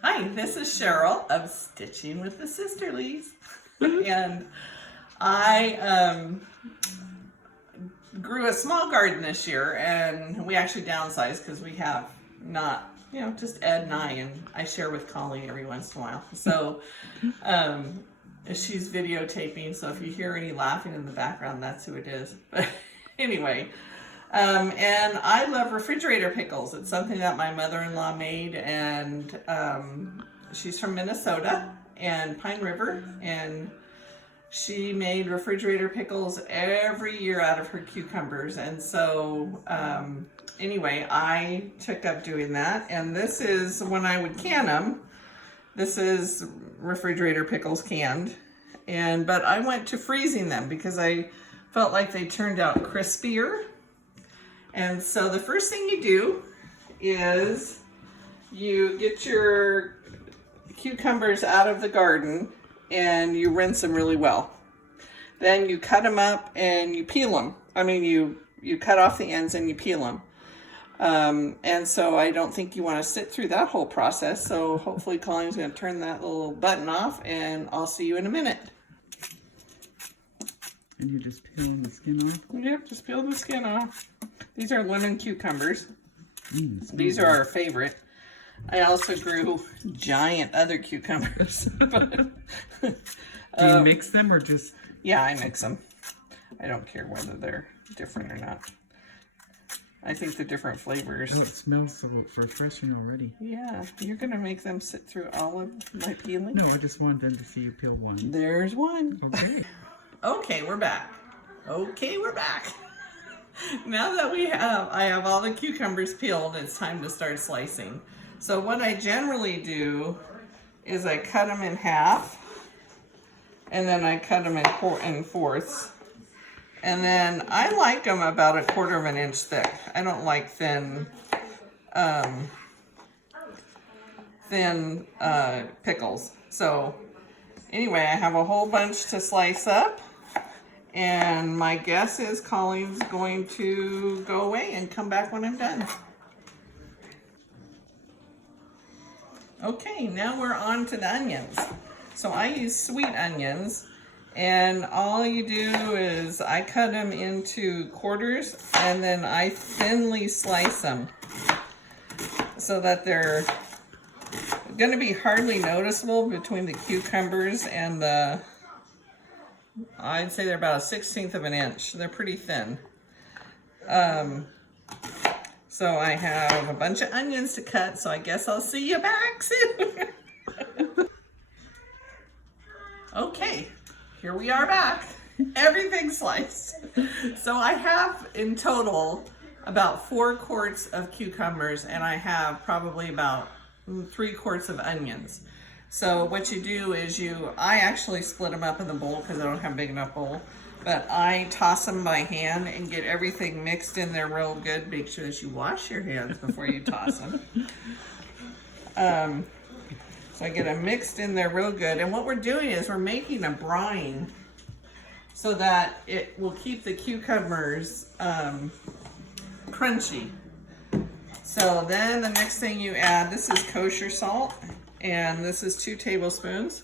Hi, this is Cheryl of Stitching with the Sisterlies. And I grew a small garden this year, and we actually downsized because we have not, just Ed and I share with Colleen every once in a while. So she's videotaping, so if you hear any laughing in the background, that's who it is. But anyway, and I love refrigerator pickles. It's something that my mother-in-law made, and she's from Minnesota and Pine River, and she made refrigerator pickles every year out of her cucumbers. And so anyway, I took up doing that, and this is when I would can them. This is refrigerator pickles canned, but I went to freezing them because I felt like they turned out crispier. And so the first thing you do is you get your cucumbers out of the garden and you rinse them really well. Then you cut them up and you peel them. You cut off the ends and you peel them. And so I don't think you want to sit through that whole process. So hopefully Colleen's going to turn that little button off, and I'll see you in a minute. And you just peel the skin off? Yep, just peel the skin off. These are lemon cucumbers. These are our favorite. I also grew giant other cucumbers. Do you mix them or just? Yeah, I mix them. I don't care whether they're different or not. I think the different flavors. Oh, it smells so refreshing already. Yeah, you're going to make them sit through all of my peeling? No, I just wanted them to see you peel one. There's one. Okay. Okay, we're back. Now that I have all the cucumbers peeled, it's time to start slicing. So what I generally do is I cut them in half, and then I cut them in fourths. And then I like them about 1/4 of an inch thick. I don't like thin pickles. So anyway, I have a whole bunch to slice up. And my guess is Colleen's going to go away and come back when I'm done. Okay, now we're on to the onions. So I use sweet onions, and all you do is I cut them into quarters, and then I thinly slice them so that they're going to be hardly noticeable between the cucumbers and I'd say they're about 1/16 of an inch. They're pretty thin. So I have a bunch of onions to cut, so I guess I'll see you back soon. Okay, here we are back. Everything's sliced. So I have in total about 4 quarts of cucumbers, and I have probably about 3 quarts of onions. So what you do is I actually split them up in the bowl because I don't have a big enough bowl, but I toss them by hand and get everything mixed in there real good. Make sure that you wash your hands before you toss them. So I get them mixed in there real good. And what we're doing is we're making a brine so that it will keep the cucumbers crunchy. So then the next thing you add, this is kosher salt. And this is 2 tablespoons.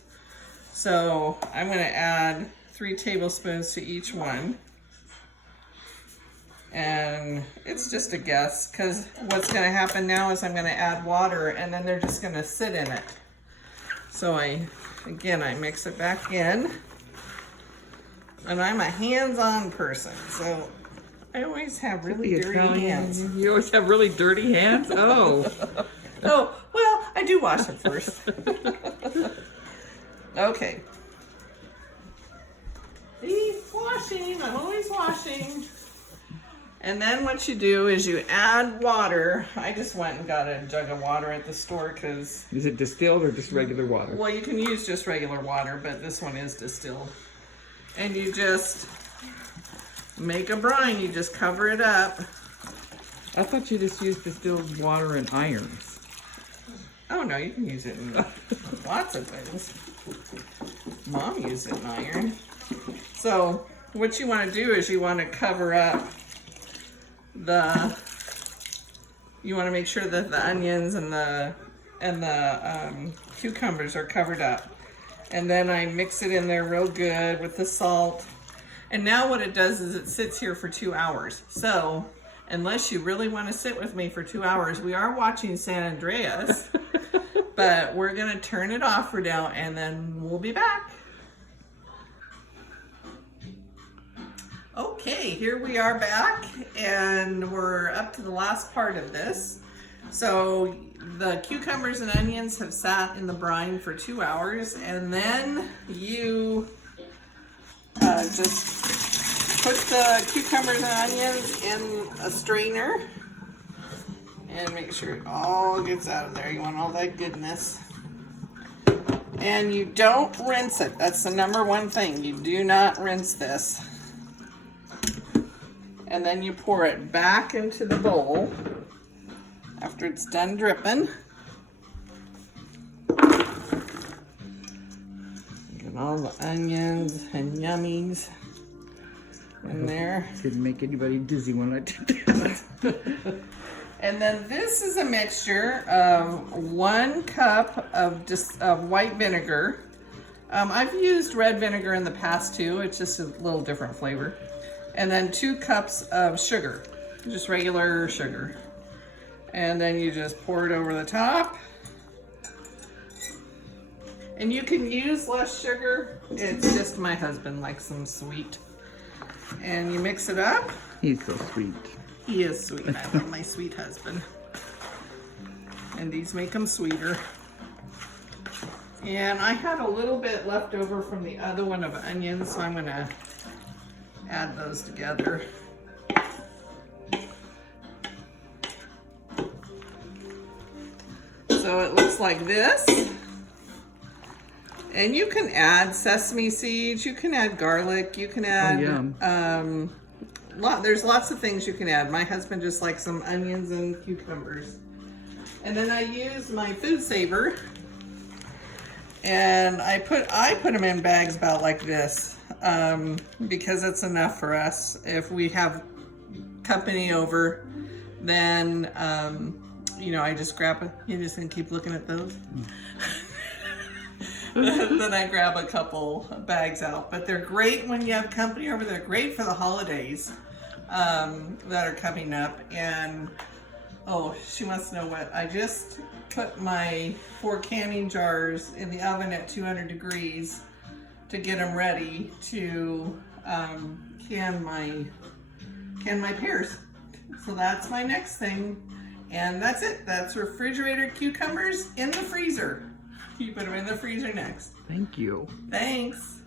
So I'm going to add 3 tablespoons to each one. And it's just a guess, because what's going to happen now is I'm going to add water, and then they're just going to sit in it. So I mix it back in. And I'm a hands-on person, so I always have really dirty hands. You always have really dirty hands? Oh. Oh, well, I do wash them first. Okay. See, washing, I'm always washing. And then what you do is you add water. I just went and got a jug of water at the store because... Is it distilled or just regular water? Well, you can use just regular water, but this one is distilled. And you just make a brine. You just cover it up. I thought you just used distilled water and irons. Oh no, you can use it in lots of things. Mom used it in iron. So what you want to do is you want to cover up you want to make sure that the onions and cucumbers are covered up. And then I mix it in there real good with the salt. And now what it does is it sits here for 2 hours. So unless you really want to sit with me for 2 hours, we are watching San Andreas, but we're gonna turn it off for now and then we'll be back. Okay, here we are back and we're up to the last part of this. So the cucumbers and onions have sat in the brine for 2 hours, and then you just put the cucumbers and onions in a strainer and make sure it all gets out of there. You want all that goodness. And you don't rinse it. That's the number one thing. You do not rinse this. And then you pour it back into the bowl after it's done dripping. Get all the onions and yummies in there. Didn't make anybody dizzy when I did that. And then this is a mixture of 1 cup of white vinegar. I've used red vinegar in the past too. It's just a little different flavor. And then 2 cups of sugar, just regular sugar. And then you just pour it over the top. And you can use less sugar. It's just my husband likes them sweet. And you mix it up. He's so sweet. He is sweet. I love my sweet husband. And these make them sweeter. And I had a little bit left over from the other one of onions, so I'm gonna add those together. So it looks like this. And you can add sesame seeds, you can add garlic, you can add, there's lots of things you can add. My husband just likes some onions and cucumbers. And then I use my food saver, and I put them in bags about like this, because it's enough for us. If we have company over, then you know, I just grab it. You're just gonna keep looking at those. Then I grab a couple bags out. But they're great when you have company over. They're great for the holidays that are coming up. And oh, she wants to know what. I just put my 4 canning jars in the oven at 200 degrees to get them ready to can my pears. So that's my next thing. And that's it. That's refrigerator cucumbers in the freezer. You put them in the freezer next. Thank you. Thanks.